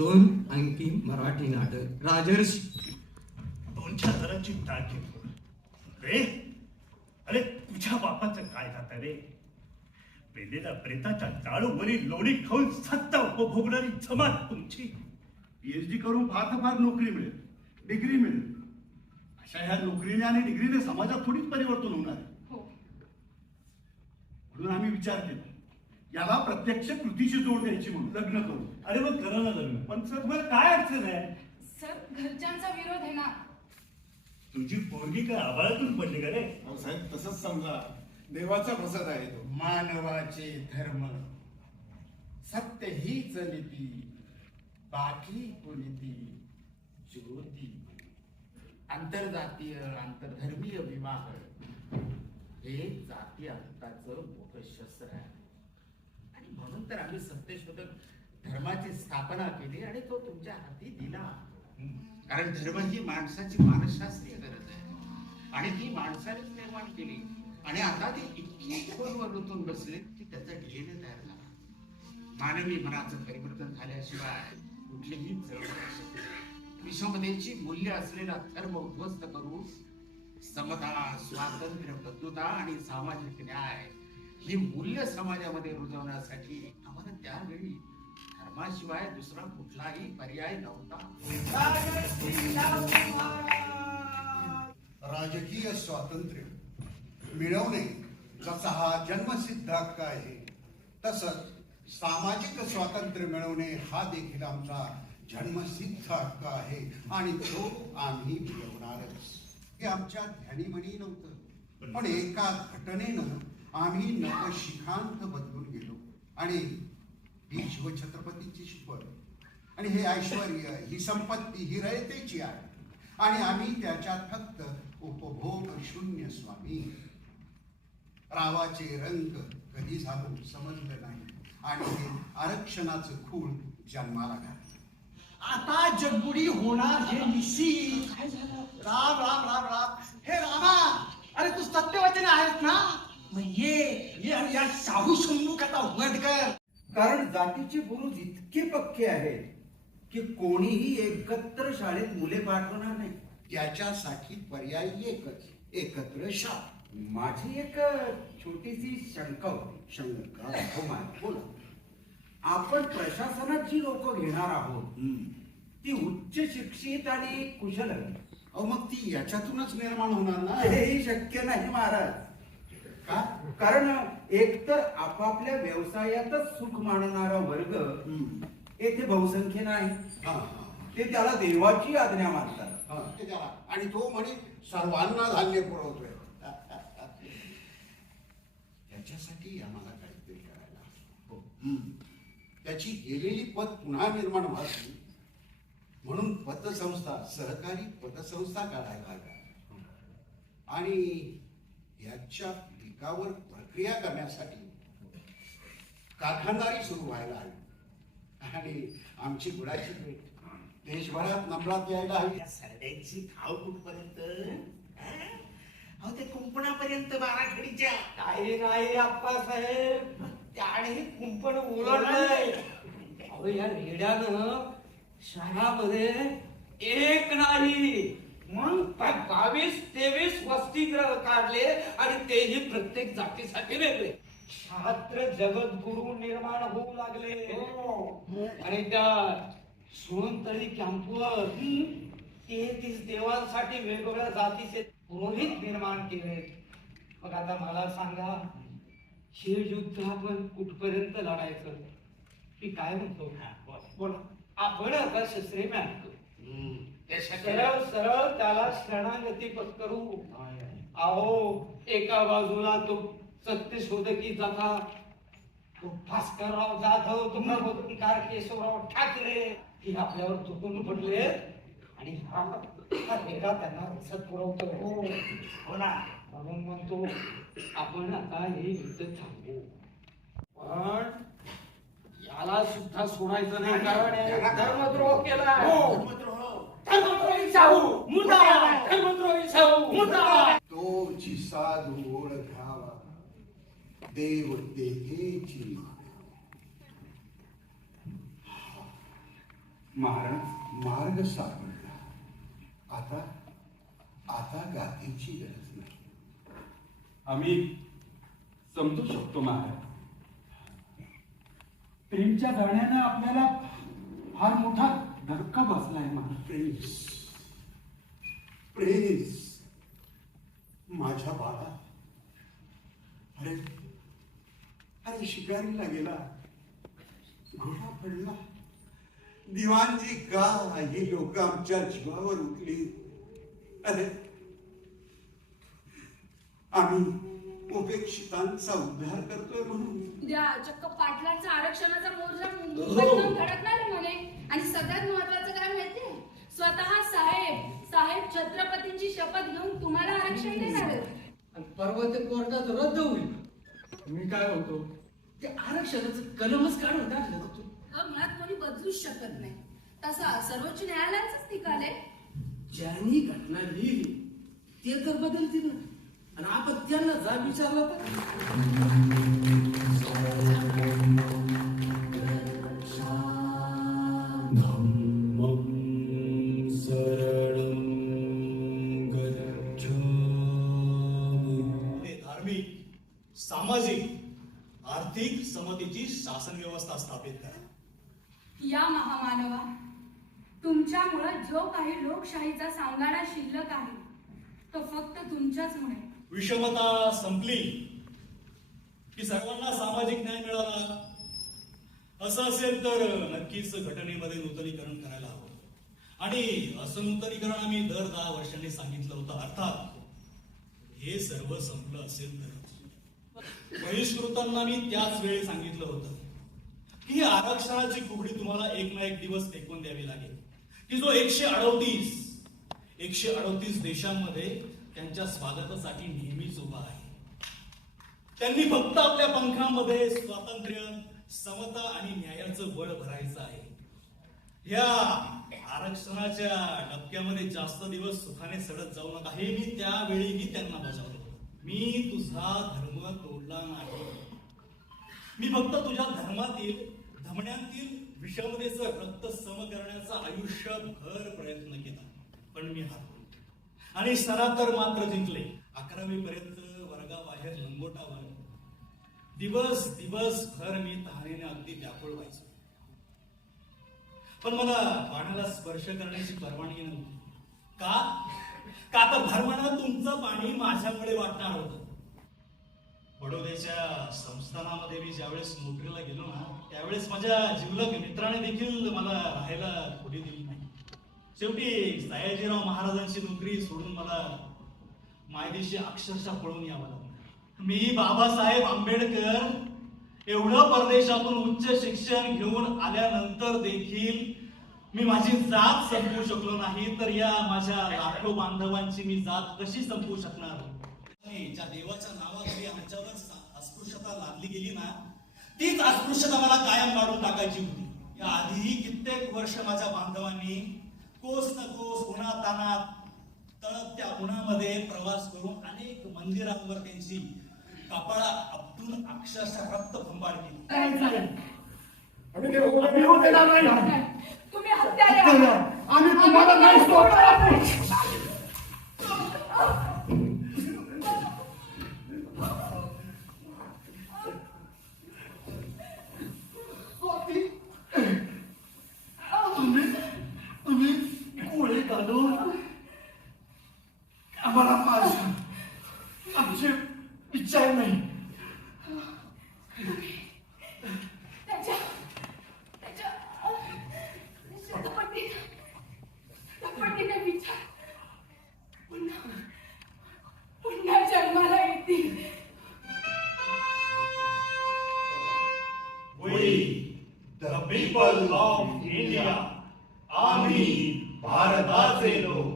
दोन अंकी मराठी नाटक. राजर्षी. दोनशे हजाराची फोड. रे अरे तुझ्या बापाचं काय जात रे? पेलेल्या प्रेताच्या टाळूवरील लोणी खाऊन सत्ता उपभोगणारी जमात तुमची. पीएचडी करून फार तर फार नोकरी मिळेल डिग्री मिळेल. अशा ह्या नोकरीने आणि डिग्रीने समाजात थोडीच परिवर्तन होणार आहे. हो. म्हणून आम्ही विचार केला. याला प्रत्यक्ष कृतीची जोड द्यायची म्हणून. लग्न करू अरे मग करा ना लग्न. पण सर मला काय अडचण आहे? सर घरच्यांचा विरोध आहे ना. तुझी पोरगी काय आबाळातून पडली का रे? अहो साहेब तसंच समजा. देवाचा प्रसाद आहे तो. मानवाचे धर्म. सत्य हीच नीती बाकी कुनीती ज्योती. आंतरजातीय आंतरधर्मीय विवाह. हे जाती अंताचं मोठं शस्त्र आहे. म्हणून तर आम्ही सत्यशोधक धर्माची स्थापना केली आणि तो तुमच्या हाती दिला. कारण धर्म ही माणसाची मानसशास्त्रीय गरज आहे. आणि ती माणसानेच निर्माण केली. आणि आता ती इतकी खोलवर रुतून बसले की त्याचा डीएनए तयार झाला. मानवी मनाचं परिवर्तन झाल्याशिवाय कुठलीही चळवळ होऊ मूल्य असलेला धर्म उद्ध्वस्त करू समता स्वातंत्र्य बंधुता आणि सामाजिक न्याय ही मूल्य समाजामध्ये रुजवण्यासाठी आम्हाला त्यावेळी धर्माशिवाय दुसरा कुठलाही पर्याय नव्हता. राजकीय स्वातंत्र्य मिळवणे जसा हा जन्मसिद्ध हक्क आहे तसंच सामाजिक स्वातंत्र्य मिळवणे हा देखील आमचा जन्मसिद्ध हक्क आहे. आणि तो आम्ही मिळवणारच. हे आमच्या ध्यानीमनी नव्हतं. पण एका घटनेनं आम्ही नवशिखांत बदलून गेलो. आणि ही शिवछत्रपतीची शिकवण. आणि हे ऐश्वर ही संपत्ती ही रयतेची आहे. आणि आम्ही त्याच्यात फक्त उपभोग शून्य स्वामी. रावाचे रंग कधी झालो समजलं नाही. आणि हे आरक्षणाचं खूळ जन्माला घातलं. आता जगबुडी होणार हे निश्चित. राम राम राम राम. हे रामा. अरे तू सत्यवचन आहेस ना? मग ये ये आणि या शाहू शंभुकाचा वध कर. कारण जातीचे बुरुज इतके पक्के आहेत की कोणीही एकत्र शाळेत मुले पाठवणार नाही. त्याच्यासाठी पर्याय एकच एकत्र शाळा. माझी एक छोटीशी शंका होती. शंका हो मा बोला. आपण प्रशासनात जी लोक घेणार आहोत ती उच्च शिक्षित आणि कुशल हवी. अहो मग ती याच्यातूनच निर्माण होणार ना? हेही शक्य नाही महाराज. का कारण एकतर आपापल्या व्यवसायातच सुख मानणारा वर्ग. येथे बहुसंख्य नाही हा, हा, ते त्याला देवाची आज्ञा मानतात हा. ते त्याला. आणि तो म्हणे सर्वांना धान्य पुरवतोय त्याच्यासाठी आम्हाला काहीतरी करायला. हम्म. त्याची गेलेली पद पुन्हा निर्माण व्हावी म्हणून पतसंस्था सहकारी पतसंस्था काढायला आणि याच्या पिकावर प्रक्रिया करण्यासाठी कारखानदारी सुरू व्हायला हवी. आणि आमची गुळाची पेठ देशभरात नंबरात यायला हवी. या सरड्यांची धाव कुठपर्यंत? हं? अहो ते कुंपणापर्यंत बाराखडीच्या. काही नाही आप्पासाहेब त्याने कुंपण ओरडलंय अहो या रेड्यानं शहरामध्ये एक नाही. मग बावीस तेवीस वसतिगृह काढले आणि तेही प्रत्येक जातीसाठी वेगळे. छात्र जगद्गुरु निर्माण होऊ लागले. आणि त्या सोनतळी कॅम्पवर तेहतीस देवांसाठी वेगवेगळ्या जातीचे पुरोहित निर्माण केले. मग आता मला सांगा हे युद्ध आपण कुठपर्यंत लढायचं? मी काय म्हणतो? बोला. आपण आता शस्त्रे हं. शक्य सरळ सरळ त्याला शरणागती पत्करू अहो एका बाजूला तो सत्यशोधकी जाता. तो भास्करराव जाधव तो प्रबोधनकार केशवराव ठाकरे हे आपल्यावर तुटून पडले. आणि हा हा हेरा त्यांना रसद पुरवतोय हो. ना. म्हणून म्हणतो आपण आता हे युद्ध थांबवू. पण याला सुद्धा सोडायचं नाही कारण धर्मद्रोह केला. धर्मद्रोह. धर्मद्रोही शाहू. मुर्दाबाद. धर्मद्रोही शाहू. मुर्दाबाद. तो साधू ओळखावा देव तेथेची महाराज मार्ग सापडला. आता आता गादीची गरज नाही. आम्ही समजू शकतो महाराज. प्रेमच्या गाण्यानं आपल्याला फार मोठा धक्का बसलाय महाराज प्रिन्स प्रिन्स माझ्या बाळा. अरे अरे शिकारीला गेला. घोडा पडला. दिवाणजी का? ही लोक आमच्या जीवावर उठली. अरे आम्ही उपेक्षितांचा उद्धार करतोय म्हणून. चक्क पाटलांचा आरक्षणाचा मोर्चा मुंबईत येऊन धडकणार आहे म्हणे आणि सगळ्यात महत्वाचं काय माहितीये स्वतः साहेब साहेब छत्रपतींची शपथ घेऊन तुम्हाला आरक्षण देणार आहेत आणि परवा ते कोर्टात रद्द होईल. मी काय म्हणतो ते आरक्षणाचं कलमच काढून टाकलं तर तू. अ, मुळात कोणी बदलूच शकत नाही. तसा सर्वोच्च न्यायालयाचाच निकाल आहे. ज्यांनी घटना लिहिली ते तर बदलतील. ना आणि आपण त्यांना जा विचारला तर? सामाजिक आर्थिक समतेची शासन व्यवस्था स्थापित करा. या महामानवा तुमच्यामुळं जो काही लोकशाहीचा सांगाडा शिल्लक आहे तो फक्त तुमच्याचमुळे विषमता संपली की सर्वांना सामाजिक न्याय मिळाला. असं असेल तर नक्कीच घटनेमध्ये नूतनीकरण करायला हवं. आणि असं नूतनीकरण आम्ही दर दहा वर्षांनी सांगितलं होतं. अर्थात हे सर्व संपलं असेल तर बहिष्कृतांना मी त्याच वेळी सांगितलं होतं की आरक्षणाची कुबडी तुम्हाला एक ना एक दिवस टेकून द्यावी लागेल. की जो एकशे अडोतीस एकशे अडोतीस देशांमध्ये त्यांच्या स्वागतासाठी नेहमीच उभा आहे. त्यांनी फक्त आपल्या पंखामध्ये स्वातंत्र्य समता आणि न्यायाचं बळ भरायचं आहे. या आरक्षणाच्या डबक्यामध्ये जास्त दिवस सुखाने सडत जाऊ नका. हे मी त्यावेळीही त्यांना बजावलं मी तुझा धर्म तोडला नाही. मी फक्त तुझ्या धर्मातील धमण्यांतील विषमतेचं रक्त सम करण्याचा आयुष्यभर प्रयत्न केला. पण मी हात आणि सरातर मात्र जिंकले. अकरावी पर्यंत वर्गाबाहेर लंगोटावर. दिवस दिवसभर मी तहानेने अगदी व्याकुळ व्हायचो. पण मला पाण्याला स्पर्श करण्याची परवानगी नव्हती. का? का तर धर्मानं तुमचं पाणी माझ्यामुळे वाटणार होतं. बडोद्याच्या संस्थानामध्ये मी ज्यावेळेस नोकरीला गेलो ना त्यावेळेस माझ्या जिवलग मित्राने देखील मला राहायला खोली दिली नाही. शेवटी सयाजीराव महाराजांची नोकरी सोडून मला मायदेशी अक्षरशः पळून यावं लागलं. मी बाबासाहेब आंबेडकर एवढं परदेशातून उच्च शिक्षण घेऊन आल्यानंतर देखील मी माझी जात संपवू शकलो नाही तर या माझ्या लाखो बांधवांची मी जात कशी संपवू शकणार? ज्या देवाच्या नावाखाली आमच्यावर अस्पृश्यता लादली गेली ना तीच अस्पृश्यता मला कायम काढून टाकायची होती. या आधीही कित्येक वर्ष माझ्या बांधवांनी कोस न कोस उन्हा तानात तळत त्या उन्हामध्ये प्रवास करून अनेक मंदिरांवर त्यांची कपाळा आपटून अक्षरशः रक्त भंबाळ केली. तुम्ही हत्यारे आहात. आम्ही नाही सोडणार. तुम्ही तुम्ही गोळी घालून आम्हाला मारशा आमची इच्छा नाही We, the people of India, आम्ही भारताचे लोक